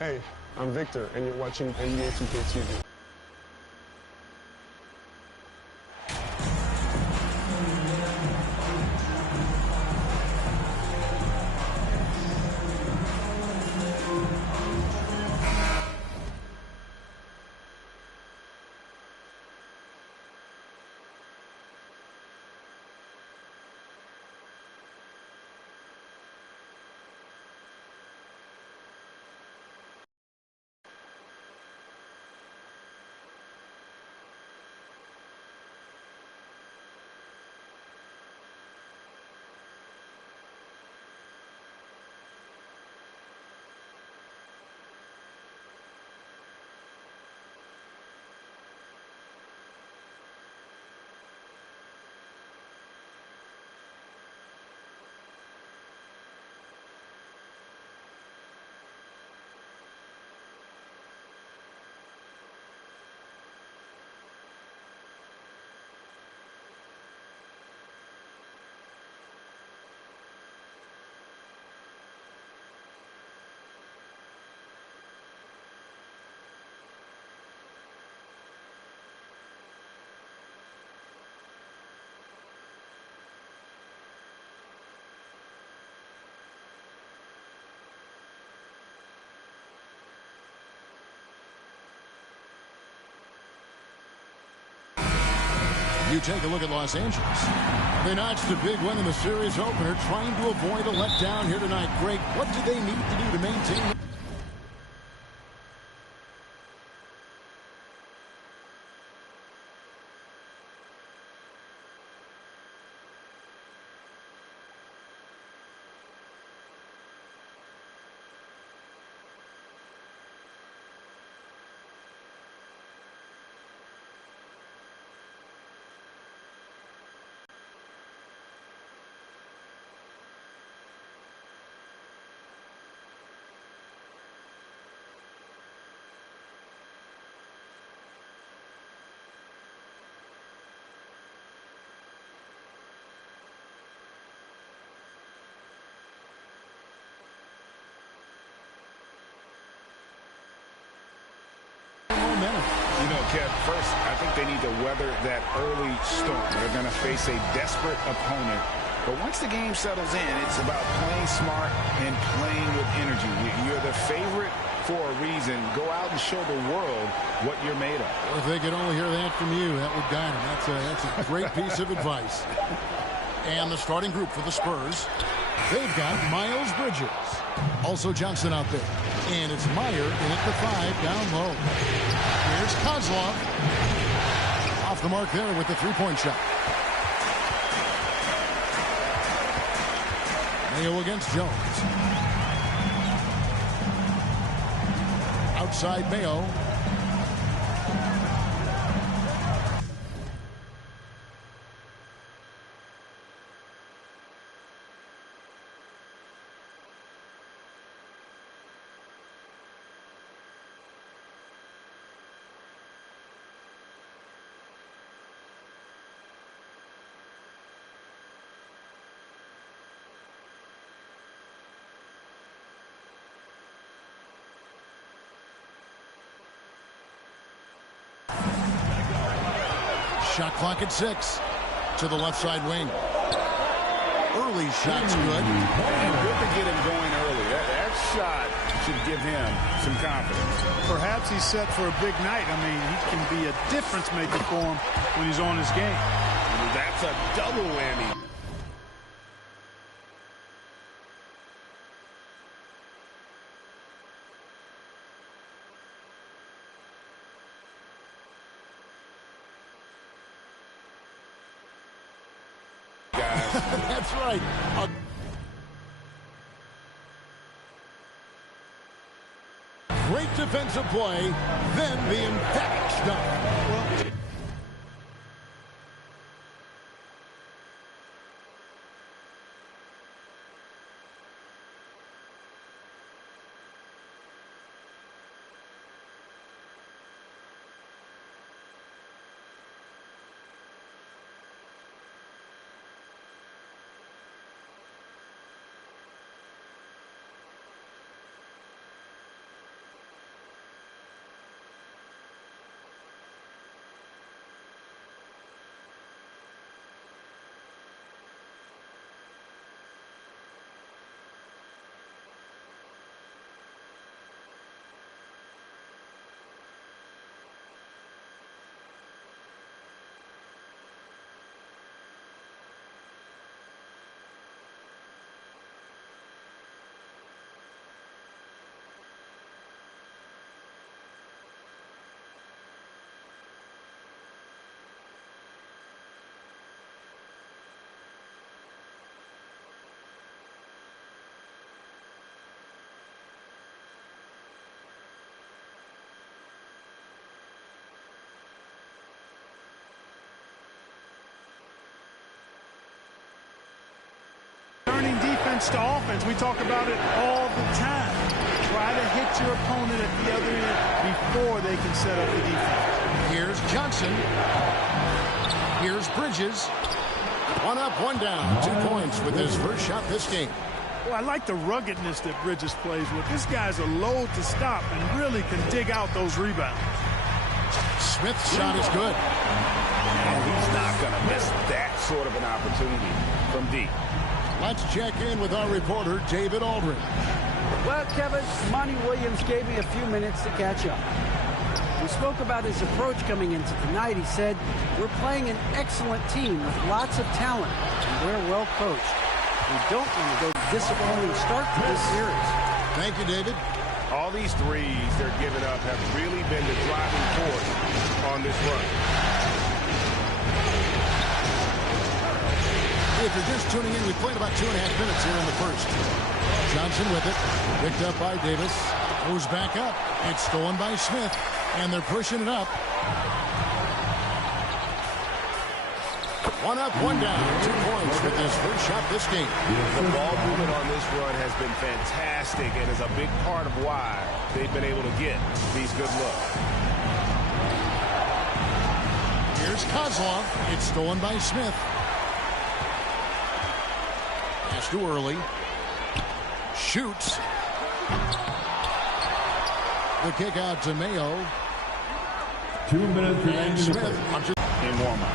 Hey, I'm Victor, and you're watching NBA 2K TV. You take a look at Los Angeles. They notched a big win in the series opener, trying to avoid a letdown here tonight. Greg, what do they need to do to maintain? You know, Kev, first, I think they need to weather that early storm. They're going to face a desperate opponent. But once the game settles in, it's about playing smart and playing with energy. You're the favorite for a reason. Go out and show the world what you're made of. If they could only hear that from you, that would guide them. That's a great piece of advice. And the starting group for the Spurs, they've got Miles Bridges. Also Johnson out there. And it's Meyer in at the 5 down low. Here's Kozlov. Off the mark there with the three-point shot. Mayo against Jones. Outside Mayo. Shot clock at 6 to the left side wing. Early shot's good. And good to get him going early. That shot should give him some confidence. Perhaps he's set for a big night. I mean, he can be a difference maker for him when he's on his game. That's a double whammy. That's right. Great defensive play, then the emphatic stuff. Well, It's the offense. We talk about it all the time. Try to hit your opponent at the other end before they can set up the defense. Here's Johnson. Here's Bridges. One up, one down. 2 points with his first shot this game. Well, I like the ruggedness that Bridges plays with. This guy's a load to stop and really can dig out those rebounds. Smith's shot is good. And he's not going to miss that sort of an opportunity from deep. Let's check in with our reporter, David Aldridge. Well, Kevin, Monty Williams gave me a few minutes to catch up. We spoke about his approach coming into tonight. He said, we're playing an excellent team with lots of talent, and we're well coached. We don't want to go disappointing start to this series. Thank you, David. All these threes they're giving up have really been the driving force on this run. If you're just tuning in, we played about 2.5 minutes here in the first. Johnson with it. Picked up by Davis. Goes back up. It's stolen by Smith. And they're pushing it up. One up, one down. 2 points with his first shot this game. The ball movement on this run has been fantastic and is a big part of why they've been able to get these good looks. Here's Kozlov. It's stolen by Smith. Pass too early. Shoots. The kick out to Mayo. 2 minutes And Smith punches In warm-up.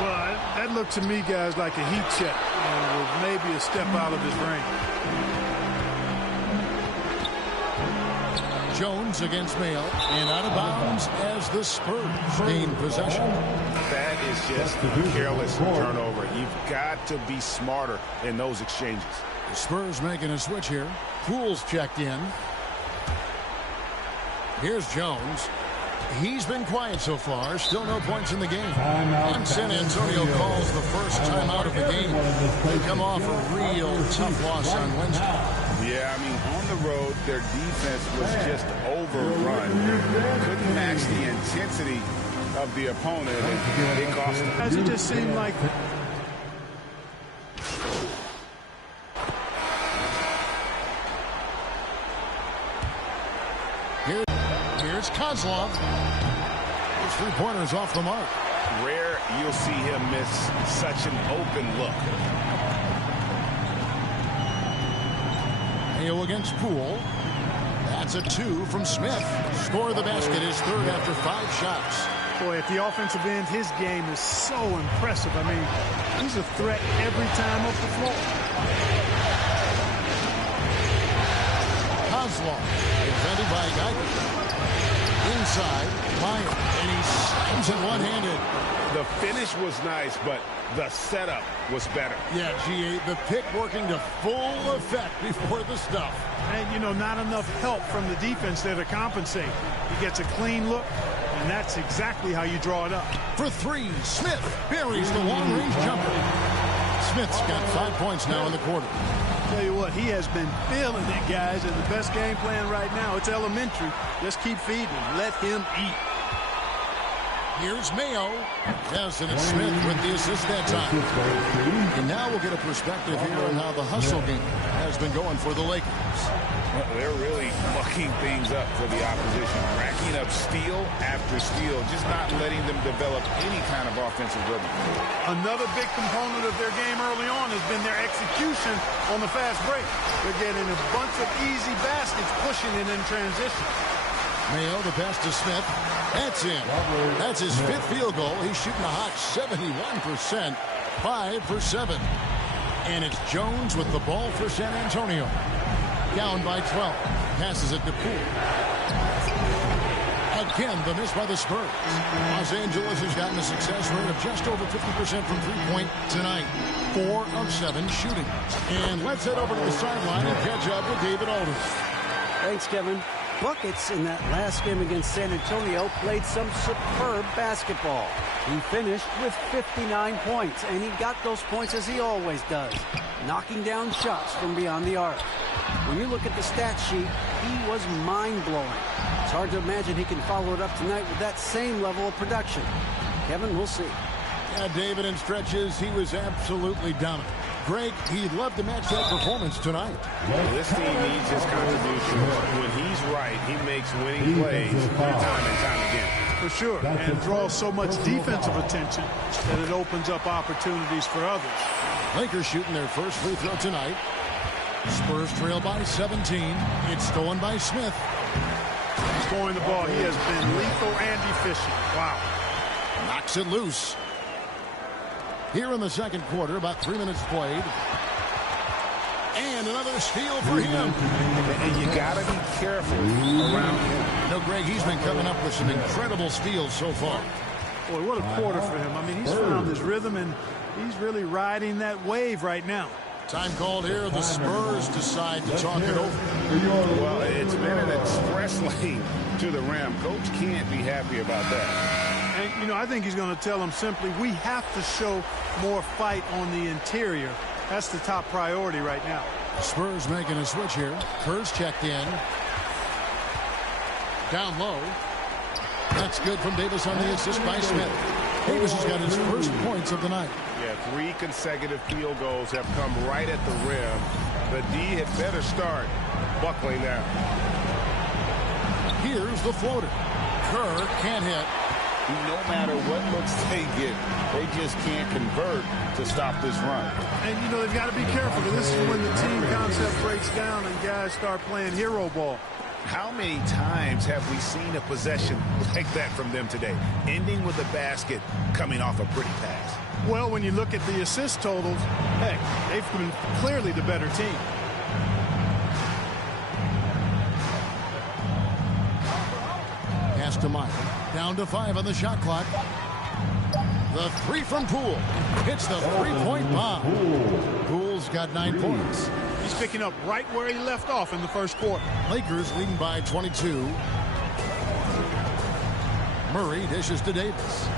Well, that looked to me, guys, like a heat check. And was maybe a step out of his range. Jones against Mayo. And out of bounds as the Spurs gain possession. That is just a careless turnover. You've got to be smarter in those exchanges. The Spurs making a switch here. Poole's checked in. Here's Jones. He's been quiet so far. Still no points in the game. And San Antonio calls the first timeout of the game. They come off a real tough loss on Wednesday. Yeah, I mean, on the road, their defense was just overrun. Couldn't match the intensity of the opponent, and it cost them. As it just seemed like Here's Kozlov. His three-pointers off the mark. Rare you'll see him miss such an open look. Mayo against Poole. That's a 2 from Smith. Score of the basket is third after 5 shots. boy, at the offensive end, his game is so impressive. I mean, he's a threat every time up the floor. Kozlov, defended by Geiger. Inside, Meyer, and he slams it one-handed. The finish was nice, but the setup was better. Yeah, G.A., the pick working to full effect before the stuff. And, you know, not enough help from the defense there to compensate. He gets a clean look, and that's exactly how you draw it up. For 3, Smith buries the long-range jumper. Smith's got 5 points now in the quarter. Tell you what, he has been feeling it, guys, and the best game plan right now, it's elementary. Just keep feeding him. Let him eat. Here's Mayo. Yes, and it's Smith with the assist that time. And now we'll get a perspective here on how the hustle game has been going for the Lakers. Well, they're really mucking things up for the opposition, racking up steal after steal, just not letting them develop any kind of offensive rhythm. Another big component of their game early on has been their execution on the fast break. They're getting a bunch of easy baskets, pushing it in transition. Mayo, the pass to Smith. That's in. That's his 5th field goal. He's shooting a hot 71%. 5 for 7. And it's Jones with the ball for San Antonio. Down by 12. Passes it to Poole. Again, the miss by the Spurs. Los Angeles has gotten a success rate of just over 50% from three-point tonight. 4 of 7 shooting. And let's head over to the sideline and catch up with David Aldridge. Thanks, Kevin. Buckets in that last game against San Antonio played some superb basketball. He finished with 59 points, and he got those points as he always does, knocking down shots from beyond the arc. When you look at the stat sheet, he was mind-blowing. It's hard to imagine he can follow it up tonight with that same level of production. Kevin, we'll see. Yeah, David, in stretches, he was absolutely dominant. Greg, he'd love to match that performance tonight. Well, this team needs his contribution. When he's right, he makes winning plays time and time again. For sure, and draws so much defensive attention that it opens up opportunities for others. Lakers shooting their first free throw tonight. Spurs trail by 17. It's stolen by Smith. Scoring the ball, he has been lethal and efficient. Wow. Knocks it loose. Here in the second quarter, about 3 minutes played. And another steal for him. And you got to be careful around him. You know, Greg, he's been coming up with some incredible steals so far. Boy, what a quarter for him. I mean, he's found his rhythm, and he's really riding that wave right now. Time called here. The Spurs decide to talk it over. Well, it's been an express lane to the rim. Coach can't be happy about that. And, you know, I think he's going to tell them simply, we have to show more fight on the interior. That's the top priority right now. Spurs making a switch here. Kerr's checked in. Down low. That's good from Davis on the assist by Smith. Davis has got his first points of the night. Yeah, 3 consecutive field goals have come right at the rim. The D had better start buckling now. Here's the floater. Kerr can't hit. No matter what looks they get, they just can't convert to stop this run. And, you know, they've got to be careful, because this is when the team concept breaks down and guys start playing hero ball. How many times have we seen a possession like that from them today, ending with a basket coming off a pretty pass? Well, when you look at the assist totals, heck, they've been clearly the better team. Pass to Meyer. Down to 5 on the shot clock. The 3 from Poole. Hits the 3-point bomb. Poole's got 9 points. He's picking up right where he left off in the first quarter. Lakers leading by 22. Murray dishes to Davis.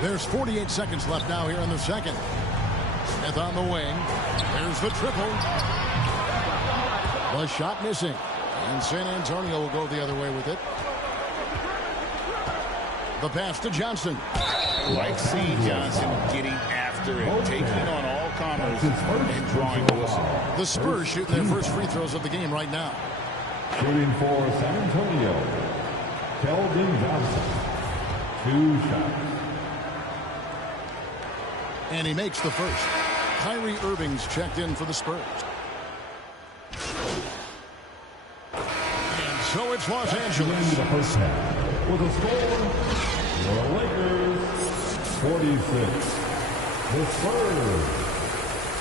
There's 48 seconds left now here in the second. Smith on the wing. There's the triple. The shot missing. And San Antonio will go the other way with it. The pass to Johnson. Like seeing Johnson getting after it, taking on all comers and drawing the whistle. The Spurs shooting their first free throws of the game right now. Shooting for San Antonio, Keldon Johnson. 2 shots. And he makes the first. Kyrie Irving's checked in for the Spurs. And so it's Los Angeles. The first half with a score for the Lakers 46. The Spurs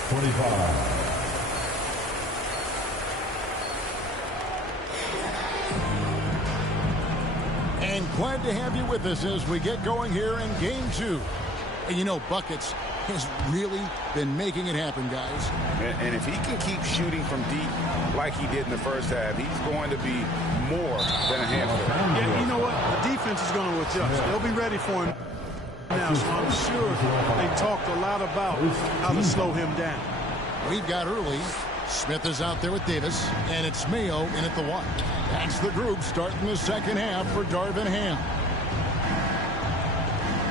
25. And glad to have you with us as we get going here in Game 2. And you know, Buckets has really been making it happen, guys. And if he can keep shooting from deep like he did in the first half, he's going to be more than a handful. Yeah, you know what? The defense is going to adjust. They'll be ready for him now, so I'm sure they talked a lot about how to slow him down. We've got early. Smith is out there with Davis, and it's Mayo in at the 1. That's the group starting the second half for Darvin Ham.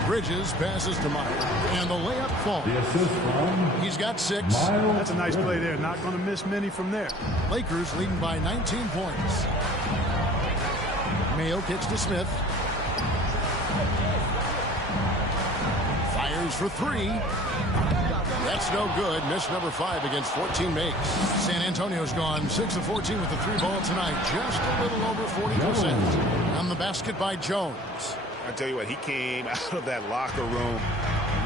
Bridges passes to Meyer, and the layup falls. The assist from He's got 6. That's a nice play there. Not going to miss many from there. Lakers leading by 19 points. Mayo kicks to Smith. Fires for 3. That's no good. Miss number 5 against 14 makes. San Antonio's gone 6 of 14 with the 3 ball tonight. Just a little over 40%. On the basket by Jones. I tell you what, he came out of that locker room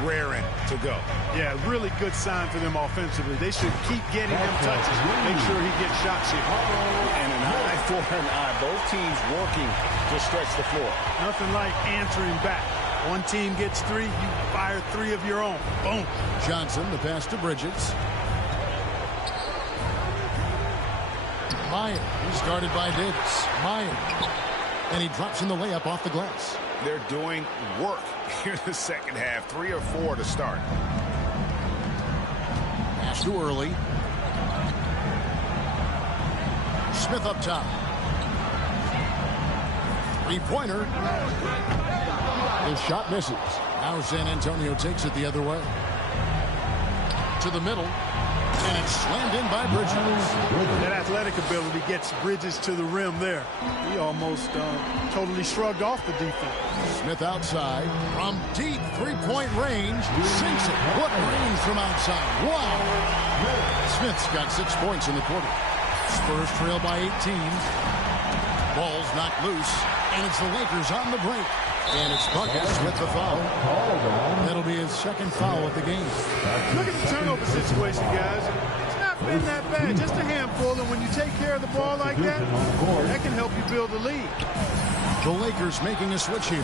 raring to go. Yeah, really good sign for them offensively. They should keep getting him touches. Make sure he gets shots here. And an eye for an eye. Both teams working to stretch the floor. Nothing like answering back. One team gets 3, you fire 3 of your own. Boom. Johnson, the pass to Bridges. Meyer, he's guarded by Davis. Meyer. And he drops in the layup off the glass. They're doing work here in the second half. 3 or 4 to start. Pass to Early. Smith up top. 3-pointer. The shot misses. Now San Antonio takes it the other way. To the middle. And it's slammed in by Bridges. That athletic ability gets Bridges to the rim there. He almost totally shrugged off the defense. Smith outside. From deep three-point range. Sinks it. What range from outside. Wow. Smith's got 6 points in the quarter. Spurs trail by 18. Ball's knocked loose. And it's the Lakers on the break. And it's Buckets with the foul. That'll be his second foul of the game. Look at the turnover situation, guys. It's not been that bad, just a handful. And when you take care of the ball like that, that can help you build a lead. The Lakers making a switch here.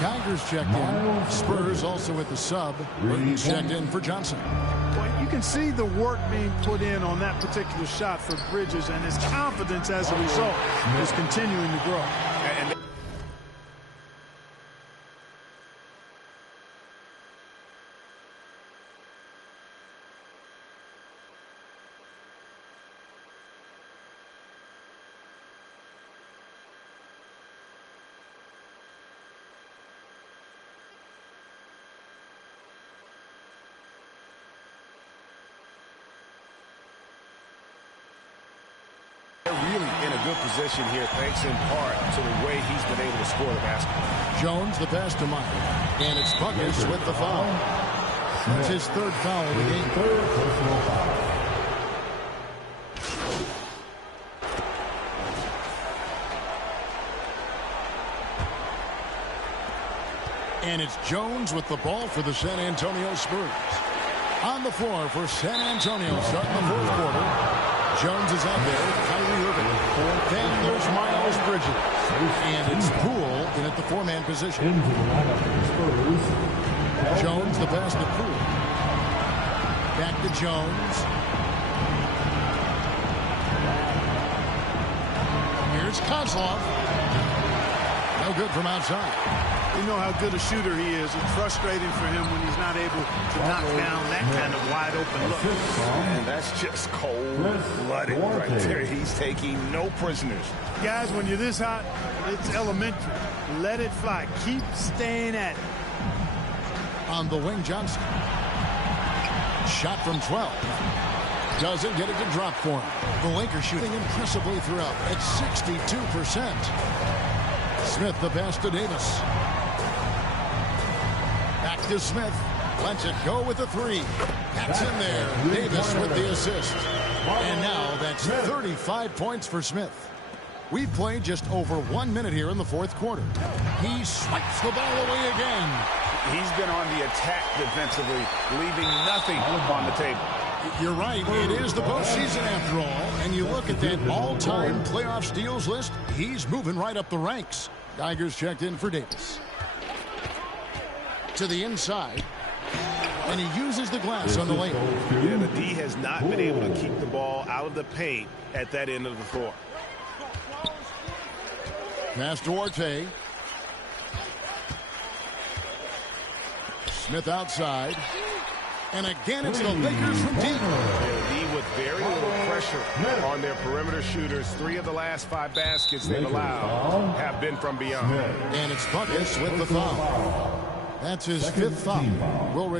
Geiger's checked in. Spurs also with the sub. Burton's checked in for Johnson. Well, you can see the work being put in on that particular shot for Bridges, and his confidence as a result is continuing to grow. Really in a good position here, thanks in part to the way he's been able to score the basketball. Jones, the pass to Meyer. And it's Buckets with the foul. That's his third foul of the game. And it's Jones with the ball for the San Antonio Spurs. On the floor for San Antonio starting the fourth quarter. Jones is out there with Kyrie Irving. Then there's Miles Bridges. And it's Poole in at the four-man position. Jones, the pass to Poole. Back to Jones. Here's Kozlov. No good from outside. You know how good a shooter he is. It's frustrating for him when he's not able to knock down that kind of wide-open look. And that's just cold-blooded right there. He's taking no prisoners. Guys, when you're this hot, it's elementary. Let it fly. Keep staying at it. On the wing, Johnson. Shot from 12. Doesn't get it to drop for him. The Lakers shooting impressively throughout at 62%. Smith the pass to Davis. Back to Smith. Lets it go with the three. That's in there. Davis with the assist. And now that's 35 points for Smith. We played just over 1 minute here in the fourth quarter. He swipes the ball away again. He's been on the attack defensively, leaving nothing on the table. You're right. It is the postseason after all. And you look at that all-time playoff steals list, he's moving right up the ranks. Geiger's checked in for Davis. To the inside. And he uses the glass on the lane. Yeah, the D has not been able to keep the ball out of the paint at that end of the floor. Pass to Orte. Smith outside. And again, it's the Lakers from deep. D with very little pressure on their perimeter shooters. 3 of the last 5 baskets they've allowed have been from beyond. And it's Buckets with the foul. That's his 5th foul. Will